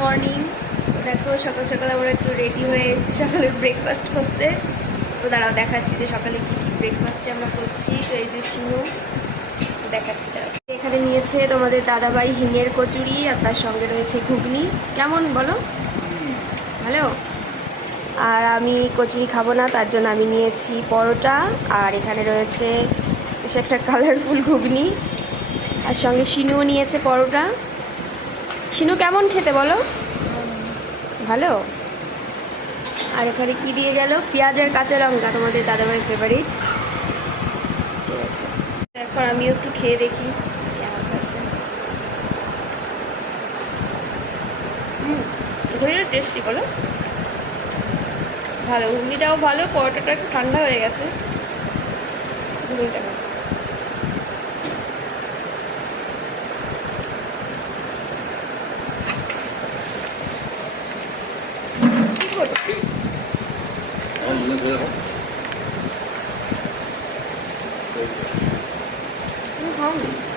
Morning. দেখো সকাল সকাল আমরা একটু রেডি হয়ে এসেছি সকালের ব্রেকফাস্ট করতে। তো দাঁড়াও দেখাচ্ছি যে সকালে কী কী ব্রেকফাস্টে আমরা করছি। তো এই যে শিনু দেখাচ্ছি, এখানে নিয়েছে তোমাদের দাদাভাই হিঙের কচুরি আর তার সঙ্গে রয়েছে ঘুগনি। কেমন বলো? ভালো। আর আমি কচুরি খাবো না, তার জন্য আমি নিয়েছি পরোটা। আর এখানে রয়েছে বেশ একটা কালারফুল ঘুগনি, আর সঙ্গে শিনুও নিয়েছে পরোটা। শিনু কেমন খেতে বলো? ভালো। আর এখানে কি দিয়ে গেল? পেঁয়াজ আর কাঁচা লঙ্কা, তোমাদের দাদাভাইয়ের ফেভারিট। ঠিক আছে, এখন আমিও একটু খেয়ে দেখি কেমন আছে। ঘুগনিটা টেস্টি বলো? ভালো, ঘুগনিটাও ভালো, পরোটাটা একটু ঠান্ডা হয়ে গেছে। ঘুগনিটা ভালো। কি করবো? তুমি খাও না।